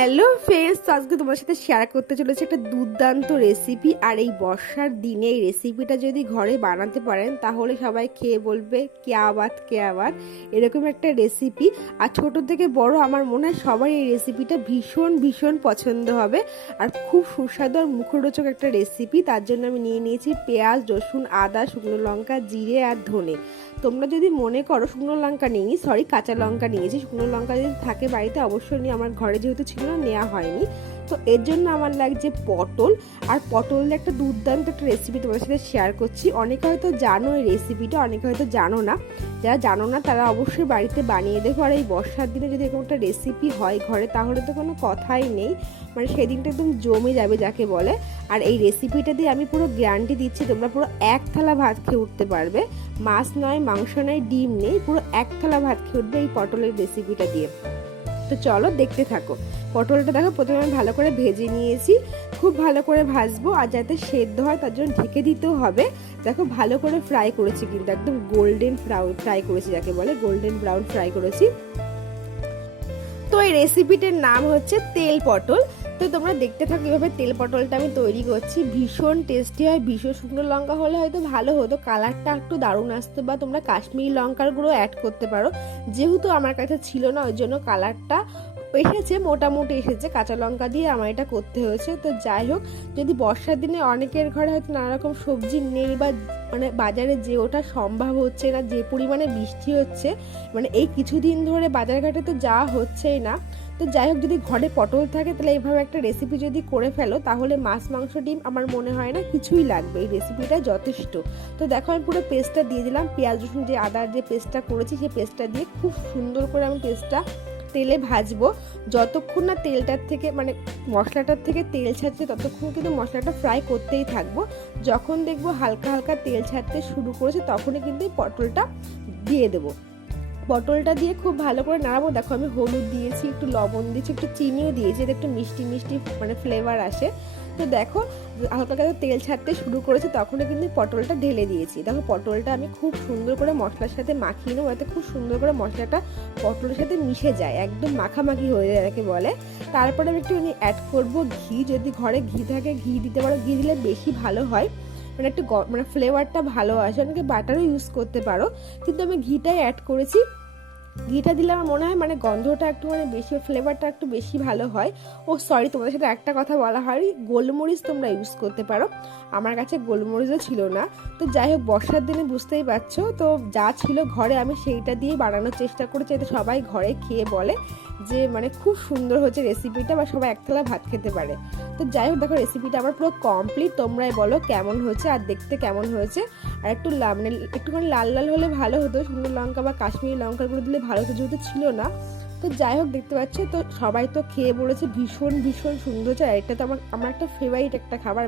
Hello friends, আজকে তোমার সাথে শেয়ার করতে চলেছে একটা দুর্দান্ত রেসিপি। আর এই বর্ষার দিনে এই রেসিপিটা যদি ঘরে বানাতে পারেন তাহলে সবাই খেয়ে বলবে কে আবাদ এরকম একটা রেসিপি। আর ছোট থেকে বড় আমার মনে হয় সবাই এই রেসিপিটা ভীষণ ভীষণ পছন্দ হবে। আর খুব সুস্বাদু আর মুখরোচক একটা রেসিপি। তার জন্য আমি নিয়ে নিয়েছি পেঁয়াজ, রসুন, আদা, শুকনো লঙ্কা, জিরে আর ধনে। তোমরা যদি মনে করো, শুকনো লঙ্কা নিইনি, সরি কাঁচা লঙ্কা নিয়েছি। শুকনো লঙ্কা যদি থাকে বাড়িতে অবশ্যই নিয়ে, আমার ঘরে যেহেতু ছিল না নেওয়া হয়নি। তো এর জন্য আমার লাগছে পটল। আর পটলের একটা দুর্দান্ত একটা রেসিপি তোমাদের সাথে শেয়ার করছি। অনেকে হয়তো জানো এই রেসিপিটা, অনেকে হয়তো জানো না। যারা জানো না তারা অবশ্যই বাড়িতে বানিয়ে দেখো। আর এই বর্ষার দিনে যদি এরকম একটা রেসিপি হয় ঘরে তাহলে তো কোনো কথাই নেই, মানে সেদিনটা একদম জমে যাবে যাকে বলে। আর এই রেসিপিটা দিয়ে আমি পুরো গ্যারান্টি দিচ্ছি তোমরা পুরো এক থালা ভাত খেয়ে উঠতে পারবে। মাছ নয়, মাংস নয়, ডিম নেই, পুরো এক থালা ভাত খেয়ে উঠবে এই পটলের রেসিপিটা দিয়ে। তো চলো দেখতে থাকো। পটলটা দেখো প্রথমে আমি ভালো করে ভেজে নিয়েছি, খুব ভালো করে ভাজবো। আর যাতে সেদ্ধ হয় তার জন্য ঢেকে দিতেও হবে। দেখো ভালো করে ফ্রাই করেছি, কিন্তু একদম গোল্ডেন ফ্রাই করেছি, যাকে বলে গোল্ডেন ব্রাউন ফ্রাই করেছি। তো এই রেসিপিটার নাম হচ্ছে তেল পটল। তো তোমরা দেখতে থাকো এভাবে তেল পটলটা আমি তৈরি করছি। ভীষণ টেস্টি হয়। ভীষণ শুকনো লঙ্কা হলে হয়তো ভালো হতো, কালারটা একটু দারুণ আসতো, বা তোমরা কাশ্মীরি লঙ্কার গুঁড়ো অ্যাড করতে পারো। যেহেতু আমার কাছে ছিল না ওই জন্য কালারটা এসেছে, মোটামুটি এসেছে। কাঁচা লঙ্কা দিয়ে আমার এটা করতে হয়েছে। তো যাই হোক, যদি বর্ষার দিনে অনেকের ঘরে হয়তো নানা রকম সবজি নেই, বা মানে বাজারে যে ওটা সম্ভব হচ্ছে না, যে পরিমাণে বৃষ্টি হচ্ছে, মানে এই কিছুদিন ধরে বাজারঘাটে তো যাওয়া হচ্ছেই না। তো যাই হোক, যদি ঘরে পটল থাকে তাহলে এইভাবে একটা রেসিপি যদি করে ফেলো তাহলে মাছ, মাংস, ডিম আমার মনে হয় না কিছুই লাগবে, এই রেসিপিটা যথেষ্ট। তো দেখো আমি পুরো পেস্টটা দিয়ে দিলাম। পেঁয়াজ, রসুন, যে আদার যে পেস্টটা করেছি সেই পেস্টটা দিয়ে খুব সুন্দর করে আমি পেস্টটা তেলে ভাজবো। যতক্ষণ না তেলটার থেকে মানে মশলাটার থেকে তেল ছাড়ছে ততক্ষণ কিন্তু মশলাটা ফ্রাই করতেই থাকবো। যখন দেখবো হালকা হালকা তেল ছাড়তে শুরু করেছে তখনই কিন্তু পটলটা দিয়ে দেবো। পটলটা দিয়ে খুব ভালো করে নাড়াবো। দেখো আমি হলুদ দিয়েছি, একটু লবণ দিয়েছি, একটু চিনিও দিয়েছি, এতে একটু মিষ্টি মিষ্টি মানে ফ্লেভার আসে। তো দেখো হালকা হালকা তেল ছাড়তে শুরু করেছে তখনই কিন্তু পটলটা ঢেলে দিয়েছি। দেখো পটলটা আমি খুব সুন্দর করে মশলার সাথে মাখিয়ে নেবো, যাতে খুব সুন্দর করে মশলাটা পটলের সাথে মিশে যায়, একদম মাখামাখি হয়ে যায় যাকে বলে। তারপরে আমি একটু অ্যাড করবো ঘি। যদি ঘরে ঘি থাকে ঘি দিতে পারো, ঘি দিলে বেশি ভালো হয়, মানে একটু মানে ফ্লেভারটা ভালো আসে। অনেকে বাটারও ইউজ করতে পারো, কিন্তু আমি ঘিটাই অ্যাড করেছি। ঘিটা দিলে আমার মনে হয় মানে গন্ধটা একটু মানে বেশি, ফ্লেভারটা একটু বেশি ভালো হয়। ও সরি, তোমাদের সাথে একটা কথা বলা হয়, গোলমরিচ তোমরা ইউজ করতে পারো। আমার কাছে গোলমরিচও ছিল না। তো যাই হোক, বর্ষার দিনে বুঝতেই পারছো, তো যা ছিল ঘরে আমি সেইটা দিয়ে বানানোর চেষ্টা করেছি, যাতে সবাই ঘরে খেয়ে বলে যে মানে খুব সুন্দর হচ্ছে রেসিপিটা, বা সবাই একতলা ভাত খেতে পারে। তো যাই হোক, দেখো রেসিপিটা আমার পুরো কমপ্লিট। তোমরাই বলো কেমন হয়েছে আর দেখতে কেমন হয়েছে। আর একটু মানে একটুখানি লাল লাল হলে ভালো হতো, শুকনো লঙ্কা বা কাশ্মীরি লঙ্কা গুঁড়ো দিলে ভালো হতো, যেহেতু ছিল না। তো যাই হোক, দেখতে পাচ্ছ তো সবাই তো খেয়ে বলেছে ভীষণ ভীষণ সুন্দর হয়েছে। আর এটা তো আমার একটা ফেভারিট একটা খাবার।